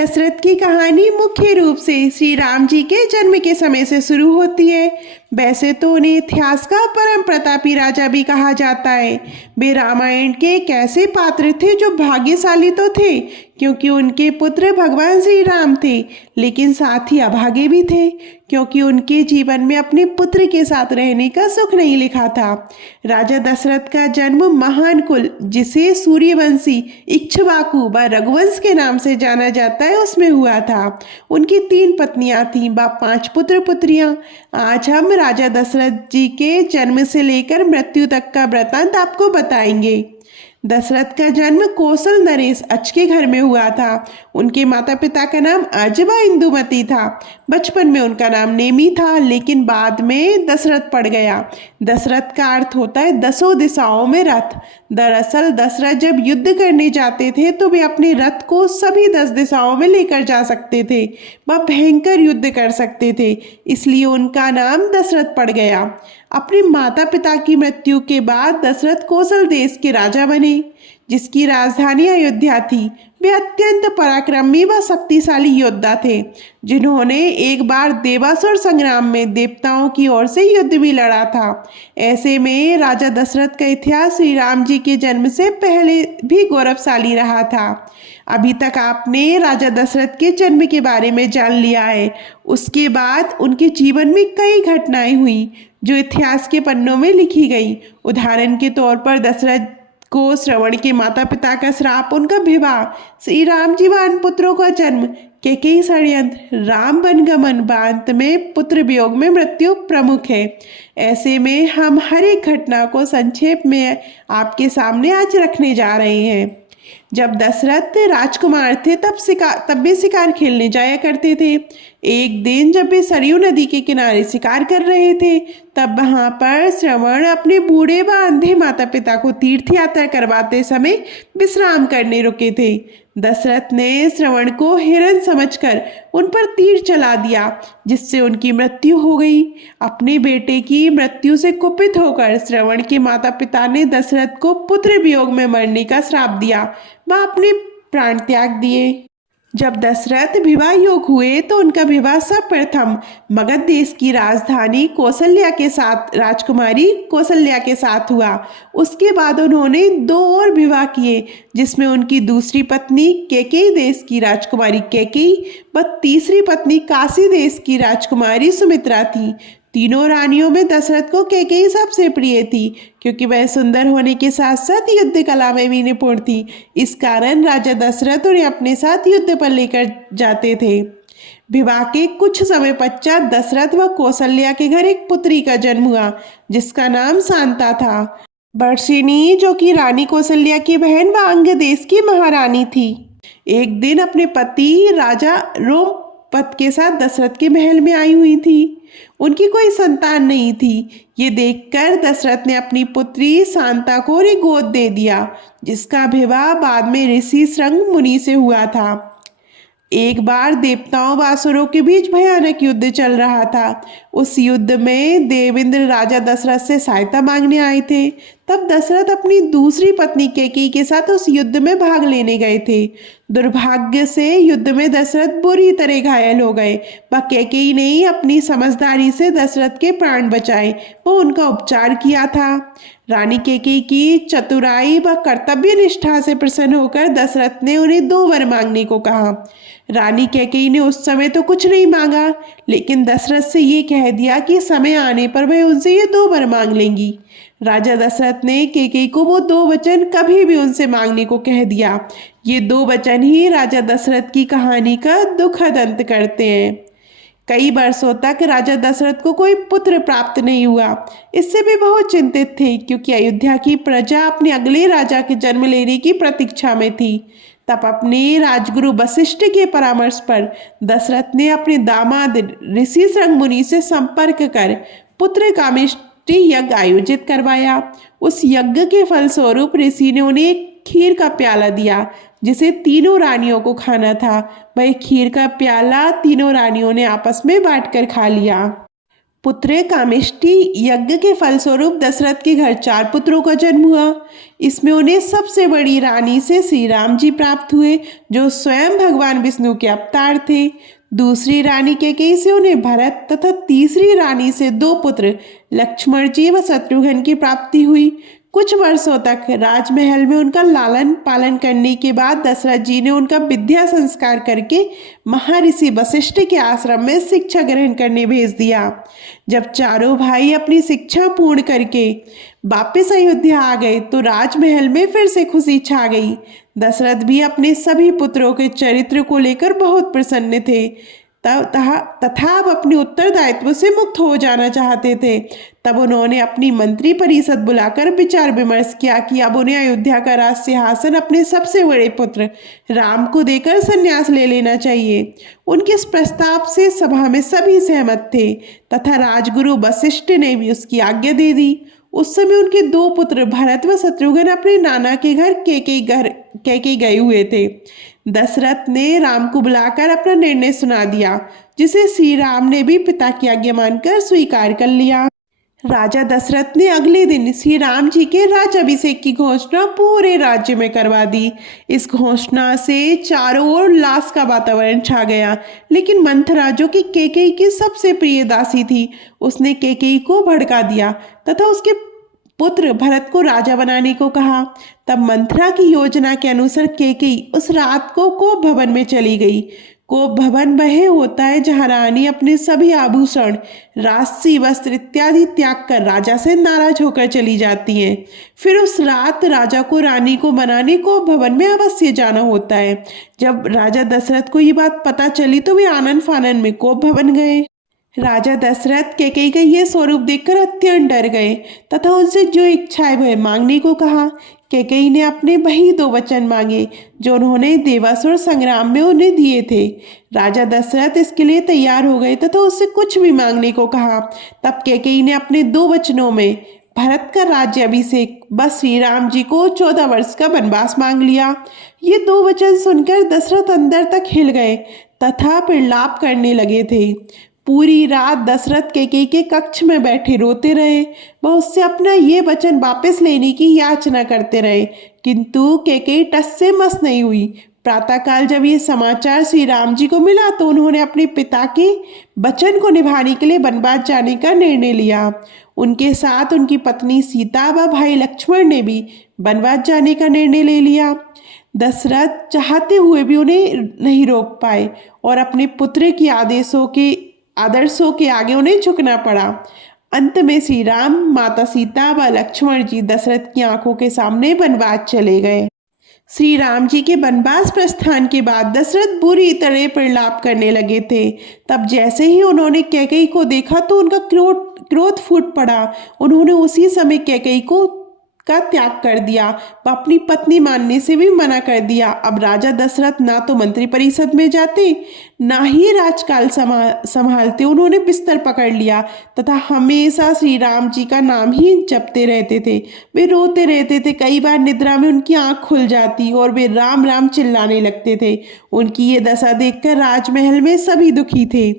दशरथ की कहानी मुख्य रूप से श्री राम जी के जन्म के समय से शुरू होती है। वैसे तो उन्हें इतिहास का परम प्रतापी राजा भी कहा जाता है। वे रामायण के एक ऐसे पात्र थे जो भाग्यशाली तो थे क्योंकि उनके पुत्र भगवान श्री राम थे, लेकिन साथ ही अभागे भी थे क्योंकि उनके जीवन में अपने पुत्र के साथ रहने का सुख नहीं लिखा था। राजा दशरथ का जन्म महान कुल, जिसे सूर्यवंशी, इक्ष्वाकु व रघुवंश के नाम से जाना जाता है, उसमें हुआ था। उनकी 3 पत्नियां थीं व 5 पुत्र पुत्रियां। आज हम राजा दशरथ जी के जन्म से लेकर मृत्यु तक का वृतांत आपको बताएंगे। दशरथ का जन्म कौशल नरेश अच के घर में हुआ था। उनके माता पिता का नाम अज व इंदुमती था। बचपन में उनका नाम नेमी था, लेकिन बाद में दशरथ पड़ गया। दशरथ का अर्थ होता है 10 दिशाओं में रथ। दरअसल दशरथ जब युद्ध करने जाते थे तो वे अपने रथ को सभी 10 दिशाओं में लेकर जा सकते थे। वह भयंकर युद्ध कर सकते थे, इसलिए उनका नाम दशरथ पड़ गया। अपने माता पिता की मृत्यु के बाद दशरथ कौशल देश के राजा बने, जिसकी राजधानी अयोध्या थी। वे अत्यंत पराक्रमी व शक्तिशाली योद्धा थे, जिन्होंने एक बार देवासुर संग्राम में देवताओं की ओर से युद्ध भी लड़ा था। ऐसे में राजा दशरथ का इतिहास श्री राम जी के जन्म से पहले भी गौरवशाली रहा था। अभी तक आपने राजा दशरथ के जन्म के बारे में जान लिया है। उसके बाद उनके जीवन में कई घटनाएं हुई जो इतिहास के पन्नों में लिखी गई। उदाहरण के तौर पर दशरथ को श्रवण के माता पिता का श्राप, उनका विवाह, श्री राम जी व पुत्रों का जन्म, कैकेयी षड्यंत्र, राम वनगमन, अंत में पुत्र वियोग में मृत्यु प्रमुख है। ऐसे में हम हर एक घटना को संक्षेप में आपके सामने आज रखने जा रहे हैं। जब दशरथ राजकुमार थे तब वे शिकार खेलने जाया करते थे। एक दिन जब वे सरयू नदी के किनारे शिकार कर रहे थे, तब वहां पर श्रवण अपने बूढ़े व अंधे माता पिता को तीर्थ यात्रा करवाते समय विश्राम करने रुके थे। दशरथ ने श्रवण को हिरण समझकर उन पर तीर चला दिया, जिससे उनकी मृत्यु हो गई। अपने बेटे की मृत्यु से कुपित होकर श्रवण के माता पिता ने दशरथ को पुत्र वियोग में मरने का श्राप दिया व अपने प्राण त्याग दिए। जब दशरथ विवाह योग हुए तो उनका विवाह सर्वप्रथम मगध देश की राजधानी कौशल्या के साथ, राजकुमारी कौशल्या के साथ हुआ। उसके बाद उन्होंने 2 और विवाह किए, जिसमें उनकी दूसरी पत्नी कैकेयी देश की राजकुमारी कैकेयी व तीसरी पत्नी काशी देश की राजकुमारी सुमित्रा थी। तीनों रानियों में दशरथ को कैकेयी सबसे प्रिय थी, क्योंकि वह सुंदर होने के साथ साथ युद्ध कला में भी निपुण थी। इस कारण राजा दशरथ उन्हें अपने साथ युद्ध पर लेकर जाते थे। विवाह के कुछ समय पश्चात दशरथ व कौशल्या के घर एक पुत्री का जन्म हुआ, जिसका नाम शांता था। वर्षिणी, जो कि रानी कौशल्या की बहन व अंग देश की महारानी थी, एक दिन अपने पति राजा रोमपद के साथ दशरथ के महल में आई हुई थी। उनकी कोई संतान नहीं थी। ये देखकर दशरथ ने अपनी पुत्री शांता को उन्हें गोद दे दिया, जिसका विवाह बाद में ऋषि श्रंग मुनि से हुआ था। एक बार देवताओं व असुरों के बीच भयानक युद्ध चल रहा था। उस युद्ध में देवेंद्र राजा दशरथ से सहायता मांगने आए थे। तब दशरथ अपनी दूसरी पत्नी कैकेयी के साथ उस युद्ध में भाग लेने गए थे। दुर्भाग्य से युद्ध में दशरथ बुरी तरह घायल हो गए। वह कैकेयी ने ही अपनी समझदारी से दशरथ के प्राण बचाए, वो उनका उपचार किया था। रानी कैकेयी की चतुराई व कर्तव्य निष्ठा से प्रसन्न होकर दशरथ ने उन्हें 2 वर मांगने को कहा। रानी कैकेयी ने उस समय तो कुछ नहीं मांगा, लेकिन दशरथ से ये कह दिया कि समय आने पर वह उनसे ये 2 वर मांग लेंगी। राजा दशरथ ने कैकेयी को वो 2 वचन कभी भी उनसे मांगने को कह दिया। ये 2 वचन ही राजा दशरथ की कहानी का दुखद अंत करते हैं। कई वर्षों तक राजा दशरथ को कोई पुत्र प्राप्त नहीं हुआ। इससे भी बहुत चिंतित थे, क्योंकि अयोध्या की प्रजा अपने अगले राजा के जन्म लेने की प्रतीक्षा में थी। तब अपने राजगुरु वशिष्ठ के परामर्श पर दशरथ ने अपने दामाद ऋषि श्रंग मुनि से संपर्क कर पुत्र कामेष्टि यज्ञ आयोजित करवाया। उस यज्ञ के फलस्वरूप ऋषि ने उन्हें एक खीर का प्याला दिया, जिसे तीनों रानियों को खाना था। वह खीर का प्याला तीनों रानियों ने आपस में बांटकर खा लिया। पुत्रे कामिष्टि यज्ञ के फलस्वरूप दशरथ के घर 4 पुत्रों का जन्म हुआ। इसमें उन्हें सबसे बड़ी रानी से श्री राम जी प्राप्त हुए, जो स्वयं भगवान विष्णु के अवतार थे। दूसरी रानी कैकेयी से उन्हें भरत तथा तीसरी रानी से 2 पुत्र लक्ष्मण जी व शत्रुघ्न की प्राप्ति हुई। कुछ वर्षों तक राजमहल में उनका लालन पालन करने के बाद दशरथ जी ने उनका विद्या संस्कार करके महर्षि वशिष्ठ के आश्रम में शिक्षा ग्रहण करने भेज दिया। जब चारों भाई अपनी शिक्षा पूर्ण करके वापस अयोध्या आ गए तो राजमहल में फिर से खुशी छा गई। दशरथ भी अपने सभी पुत्रों के चरित्र को लेकर बहुत प्रसन्न थे तथा अब अपने उत्तरदायित्व से मुक्त हो जाना चाहते थे। तब उन्होंने अपनी मंत्री परिषद बुलाकर विचार विमर्श किया कि अब उन्हें अयोध्या का राज सिंहासन अपने सबसे बड़े पुत्र राम को देकर संन्यास ले लेना चाहिए। उनके इस प्रस्ताव से सभा में सभी सहमत थे तथा राजगुरु वशिष्ठ ने भी उसकी आज्ञा दे दी। उस समय उनके 2 पुत्र भरत व शत्रुघ्न अपने नाना के घर कैकेयी गए हुए थे। दशरथ ने राम को बुलाकर अपना निर्णय सुना दिया, जिसे श्री राम ने भी पिता की आज्ञा मानकर स्वीकार कर लिया। राजा दशरथ ने अगले दिन श्री राम जी के राज्याभिषेक की घोषणा पूरे राज्य में करवा दी। इस घोषणा से चारों ओर उल्लास का वातावरण छा गया, लेकिन मंथरा, जो कि कैकेयी की सबसे प्रिय दासी थी, उसने कैकेयी को भड़का दिया तथा उसके पुत्र भरत को राजा बनाने को कहा। तब मंथरा की योजना के अनुसार कैकेयी उस रात को कोप भवन में चली गई। कोप भवन वह होता है जहां रानी अपने सभी आभूषण, राजसी वस्त्र इत्यादि त्याग कर राजा से नाराज होकर चली जाती हैं। फिर उस रात राजा को रानी को मनाने कोप भवन में अवश्य जाना होता है। जब राजा दशरथ को ये बात पता चली तो वे आनन फानन में कोप भवन गए। राजा दशरथ कैकेयी का ये स्वरूप देखकर अत्यंत डर गए तथा उनसे जो इच्छाएं वह मांगने को कहा। कैकेयी ने अपने वही 2 वचन मांगे जो उन्होंने देवासुर संग्राम में उन्हें दिए थे। राजा दशरथ इसके लिए तैयार हो गए तथा उससे कुछ भी मांगने को कहा। तब कैकेयी ने अपने 2 वचनों में भरत का राज्याभिषेक बस श्री राम जी को 14 वर्ष का वनवास मांग लिया। ये 2 वचन सुनकर दशरथ अंदर तक हिल गए तथा प्रलाप करने लगे थे। पूरी रात दशरथ कैकेयी के कक्ष में बैठे रोते रहे। वह उससे अपना ये वचन वापस लेने की याचना करते रहे, किंतु कैकेयी टस से मस नहीं हुई। प्रातःकाल जब ये समाचार श्री राम जी को मिला तो उन्होंने अपने पिता के वचन को निभाने के लिए वनवास जाने का निर्णय लिया। उनके साथ उनकी पत्नी सीता व भाई लक्ष्मण ने भी वनवास जाने का निर्णय ले लिया। दशरथ चाहते हुए भी उन्हें नहीं रोक पाए और अपने पुत्र की आदर्शों के आगे उन्हें झुकना पड़ा। अंत में श्री राम, माता सीता व लक्ष्मण जी दशरथ की आंखों के सामने वनवास चले गए। श्री राम जी के वनवास प्रस्थान के बाद दशरथ बुरी तरह प्रलाप करने लगे थे। तब जैसे ही उन्होंने कैकेयी को देखा तो उनका क्रोध फूट पड़ा। उन्होंने उसी समय कैकेयी का त्याग कर दिया व अपनी पत्नी मानने से भी मना कर दिया। अब राजा दशरथ ना तो मंत्री परिषद में जाते ना ही राजकाल संभालते। उन्होंने बिस्तर पकड़ लिया तथा हमेशा श्री राम जी का नाम ही जपते रहते थे। वे रोते रहते थे। कई बार निद्रा में उनकी आंख खुल जाती और वे राम राम चिल्लाने लगते थे। उनकी ये दशा देखकर राजमहल में सभी दुखी थे।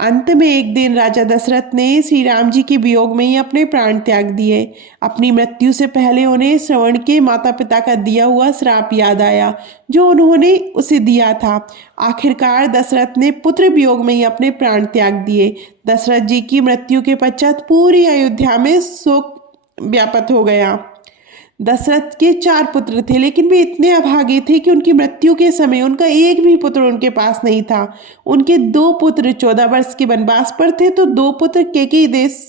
अंत में एक दिन राजा दशरथ ने श्री राम जी के वियोग में ही अपने प्राण त्याग दिए। अपनी मृत्यु से पहले उन्हें श्रवण के माता पिता का दिया हुआ श्राप याद आया जो उन्होंने उसे दिया था। आखिरकार दशरथ ने पुत्र वियोग में ही अपने प्राण त्याग दिए। दशरथ जी की मृत्यु के पश्चात पूरी अयोध्या में शोक व्याप्त हो गया। दशरथ के 4 पुत्र थे, लेकिन वे इतने अभागे थे कि उनकी मृत्यु के समय उनका एक भी पुत्र उनके पास नहीं था। उनके 2 पुत्र 14 वर्ष के वनवास पर थे तो 2 पुत्र कैकेयी देश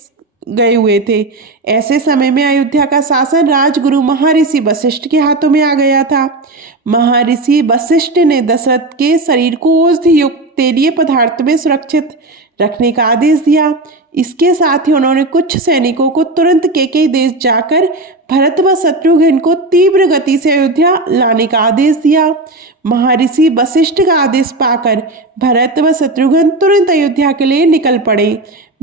गए हुए थे। ऐसे समय में अयोध्या का शासन राजगुरु महर्षि वशिष्ठ के हाथों में आ गया था। महर्षि वशिष्ठ ने दशरथ के शरीर को औषधि युक्त तेलीय पदार्थ में सुरक्षित रखने का आदेश दिया। इसके साथ ही उन्होंने कुछ सैनिकों को तुरंत कैकेयी देश जाकर भरत व शत्रुघ्न को तीव्र गति से अयोध्या लाने का आदेश दिया। महर्षि वशिष्ठ का आदेश पाकर भरत व शत्रुघ्न तुरंत अयोध्या के लिए निकल पड़े।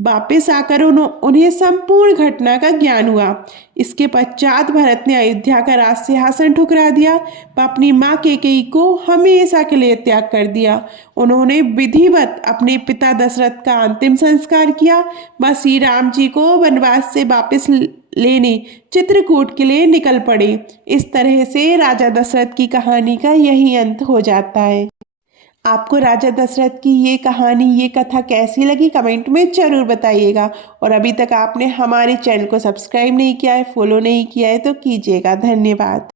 वापस आकर उन्हें संपूर्ण घटना का ज्ञान हुआ। इसके पश्चात भरत ने अयोध्या का राज सिंहासन ठुकरा दिया व अपनी माँ कैकेयी को हमेशा के लिए त्याग कर दिया। उन्होंने विधिवत अपने पिता दशरथ का अंतिम संस्कार किया व श्री राम जी को वनवास से वापस लेने चित्रकूट के लिए निकल पड़े। इस तरह से राजा दशरथ की कहानी का यही अंत हो जाता है। आपको राजा दशरथ की ये कहानी, ये कथा कैसी लगी कमेंट में ज़रूर बताइएगा। और अभी तक आपने हमारे चैनल को सब्सक्राइब नहीं किया है, फॉलो नहीं किया है तो कीजिएगा। धन्यवाद।